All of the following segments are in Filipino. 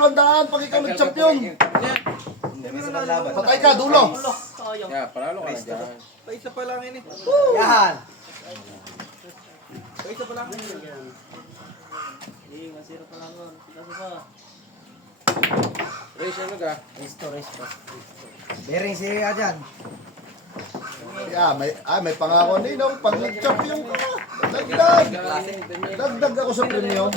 100 pag ikaw nag-champion. Patay ka, dulo. Yeah, paralo ka na dyan. Paisa pa lang ini. Yan. Paisa pa lang. Masira pa lang nun. Kasi pa. Race ano ka? Resto. Bering si Ajan. Yeah, may pangako ninong pag nag-champion ka. Dagdag ako sa premium.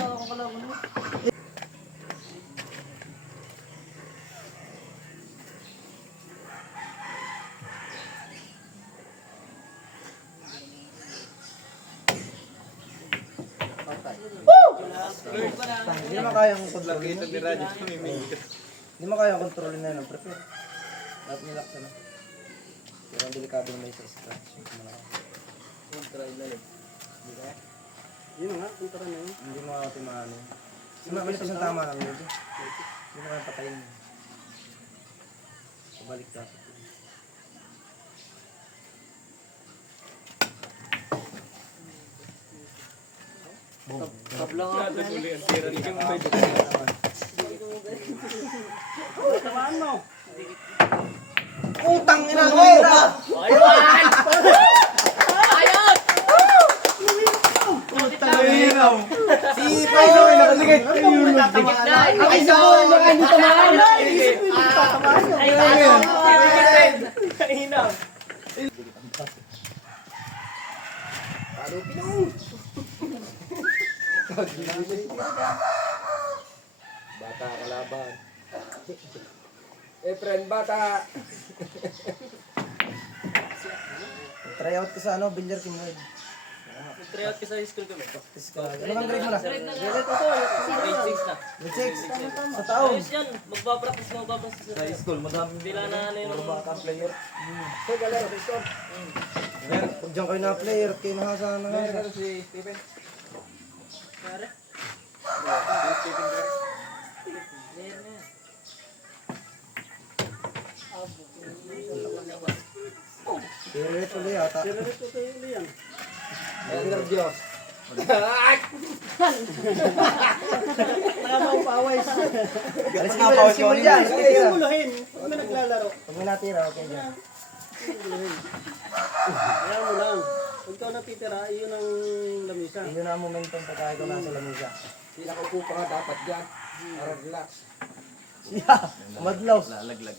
Hindi naman kayang kontrolin. Hindi mo kayang kontrolin na yun. Prepare. Lahat nilak na. Pero ang delikado na may sa scratch. Kontra ilalim. Hindi kaya? Yun nga, kontra na yun. Hindi mo maano. Malipas ang tama lang yun. Hindi mo kayang patayin. Pabalik dapat. Tabla nga. Tamaan mo. Utang ina mo! Ayun! Ayun! Ayun! Si Paolo ay nakaligid. Ay, isa mo! Hindi tamaan! Ayun! Kahinaw! Bata kalaban. Friend, bata. Try out ko sa billiard team mo. Tryout ka sa high school kami. Practice ka. Ano bang grade mo na? Grade 6 na. Grade 6. Sa taon. Ayos yan. Magbapractice sa High school, madami. Bila na ano yun. Mga player. So, galera, Cristo. Pag dyan kayo na player, kayo nahasa na nga. Si Steven. Pare. Pero tuloy yata. Ito kayo yan. Ay, nervyos. Nakapaway sa. Alis ka pa, simul dyan. Sige, yung muluhin. Huwag mo naglalaro. Pag may natira, okay dyan. Ayan mo lang. Huwag ka natitira, iyon ang lamisa. Yun ang momentum pagka ikaw nasa lamisa. Sila ko pa nga dapat dyan. Para relax. Siya, madlaw. Lalaglag.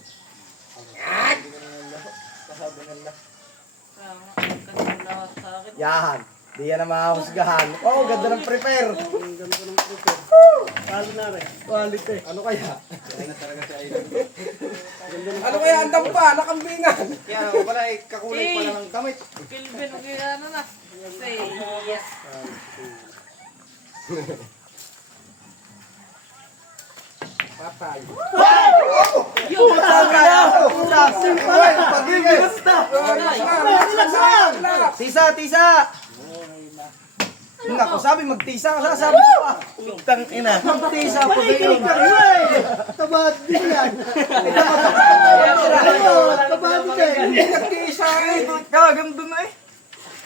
Yan. Di yan na mahahusgahan. Oh, ganda ng prepare. Ang ganda ng prepare. Talo na rin. Quality. Ano kaya? Ano kaya ang dampa? Nakambingan. Kaya wala kakulay pala ng kamit. Kilvin, ano na. Say yes. Patay. Tisa! Nako, sabi magtisa ka, sabi ko pa. Utang ina. Magtisa po kayo. Tabad din yan. Tabad din. Nagtisa eh. Kagam dun eh.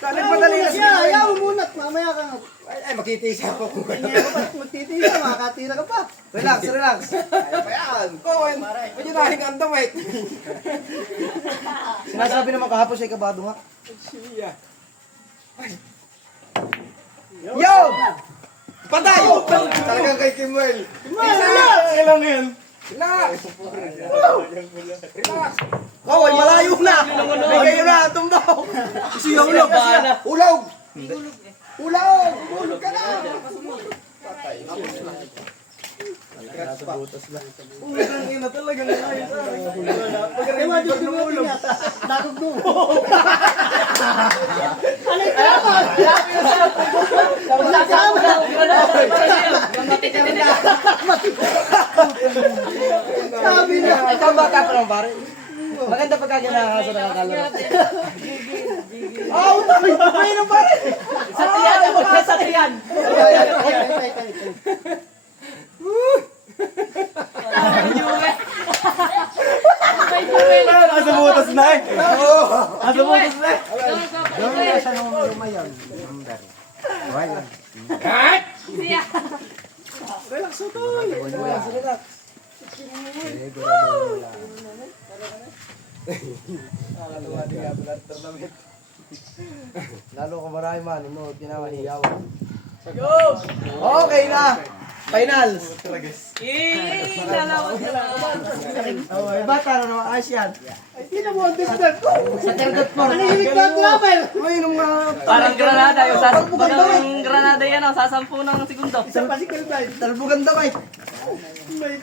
Nagmadali na siya. Ayaw mo muna. Mamaya ka nga. Ay, makitisa ko kung Hindi ka pa magtitisa. Makakatira ka pa. Relax. Ayaw pa yan. Kowen, pwede nahing ang damit. Sinasabi naman kahapon siya kabado nga. Siya. Yo! Patay! Talagang kay Kimuel. Ilang yan? Relax! Relax! Oh, ay malayo na! Bigay na, tumbaw! Siya ulog! Ulog! Ulog! Ulog ka na! Nasa butas na. Utang ina talaga na ayos. Pagkakima, Diyos mo ulog. Nagugno. Alay ka ako! Sabi na! Ikaw bata pa lang pare. Maganda pagkaganaan sa nakakalaro. Utang ina! Ay na pare! Sa tiyan, ako ka sa tiyan. Nasa butas na eh. Nasa butas na eh. Gawin ka Siya nung lumayan. Number. Right. siya. Relax ito. Relax. Nakakatuwa din nga pala ang tournament. Lalo kung marami man, mo, kinamahiyaw. Okay na! Finals! Nalawat na. Oh, iba, talo naman ayos yan. Hindi na mo understand ko. Sa third floor. Nanginig na ang travel. Uminom nga. Parang granada. Parang granada yan. Sasampu ng segundo. Isang pasikal tayo. Talbugan daw eh. May